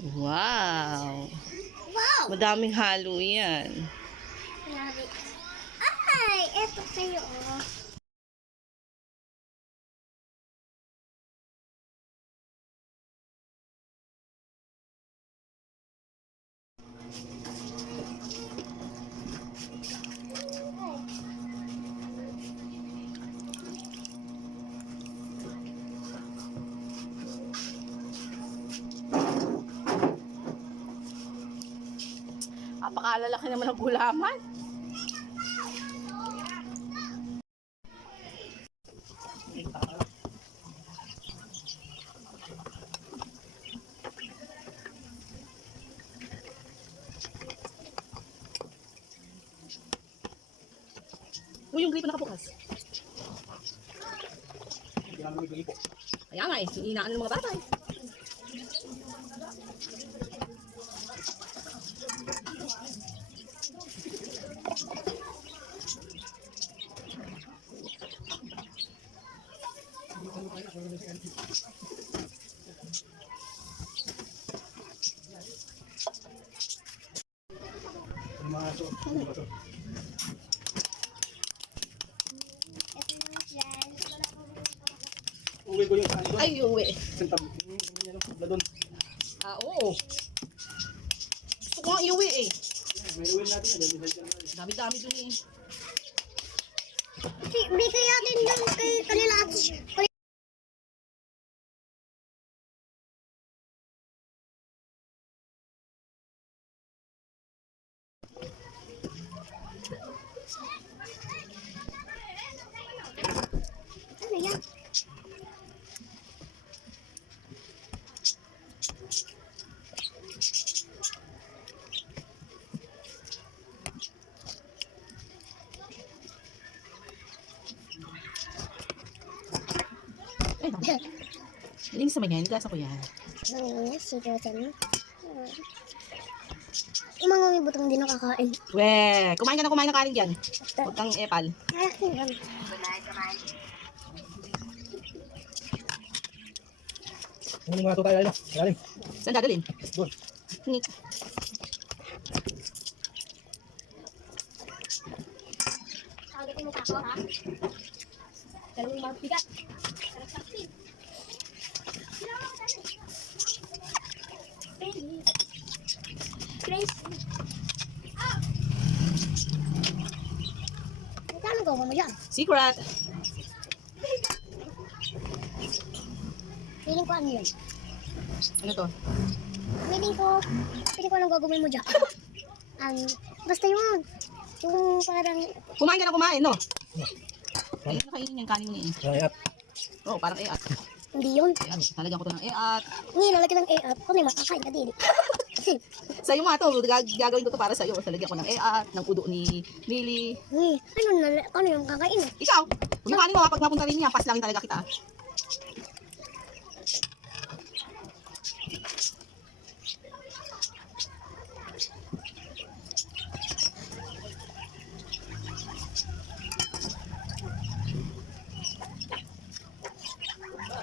Wow. Wow! Madaming halo yan. Grabe. Ay, eto sa'yo. oh. Apakalalaki naman ng gulaman. Uy, yung gripo nakabukas. Kaya nga eh, iinaan ng mga bata eh. Uwi ko yung ano doon. Ay, uwi. Yung tab- yung- yung ano, na doon. Ah, oo. Gusto ko nga iuwi eh. May uwi natin. Dami-dami dun eh. Bigay natin doon kay kanila at kay Ano yan? Ay, naku. Linis naman yan. Gasa ko yan. Yan? Siguro dyan. Yung mga may butong din nakakain. We, kumain ka na kumain ng kanin dyan. Huwag kang epal. Akin yan. Ano mga ito tayo? Ano? Galing. Saan dadalhin? Doon. Ni- Agatin mo pa ako, ha? Dalawang mabigat. Grace. Magkano gawa mo yan? Secret. Feeling ko ano yun? Ano to? Feeling ko, feeling ko anong gagawin mo dyan. Um, basta yun. Yung parang, Kumain ka na kumain, no? Ayun, nakainin yung kanin niya eh. Kaya Oo, parang eat. hindi yun. Ayan, nalagyan ko to ng eat. Hindi, lalagyan ng A-up. Kung may makakain ka din. Sa'yo nga to, gag- gagawin ko to para sa'yo. Nalagyan ko ng eat, ng udo ni Lily. Hindi, ano, nala- ano yung kakain? Ikaw, kung yung kanin mo, pag mapunta rin niya, pas lang talaga kita.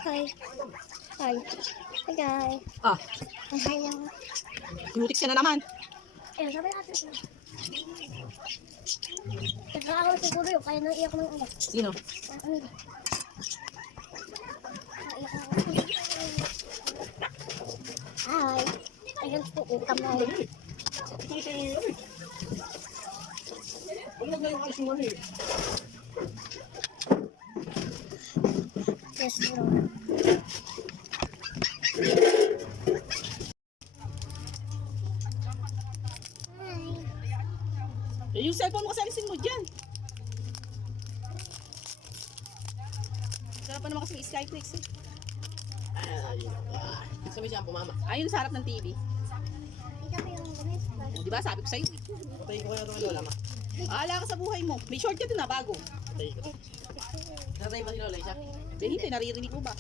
Hi. Hi. Hi, guys. Ah, Hi, lang. inutik siya na naman. Eh, sabi natin. Nagkakawa siguro yun, kaya nang iyak ng anak. Sino? Ano yun? Naiyak ng anak. Hi. Ayun po, ukam na yun. Yes, bro. Eh, yung cellphone mo kasi alisin mo dyan. Sarap pa naman kasi may Skyflix eh. Gusto mo siya pumama. Ayun sa harap ng TV. Dito po yung gumis. O, di ba sabi ko sa'yo eh. Patayin ko kaya ito Lola ma. Aala ka sa buhay mo. May short ka dun na bago. Patayin ko. Tatay ba si Lola isa? Hindi, naririnig mo ba?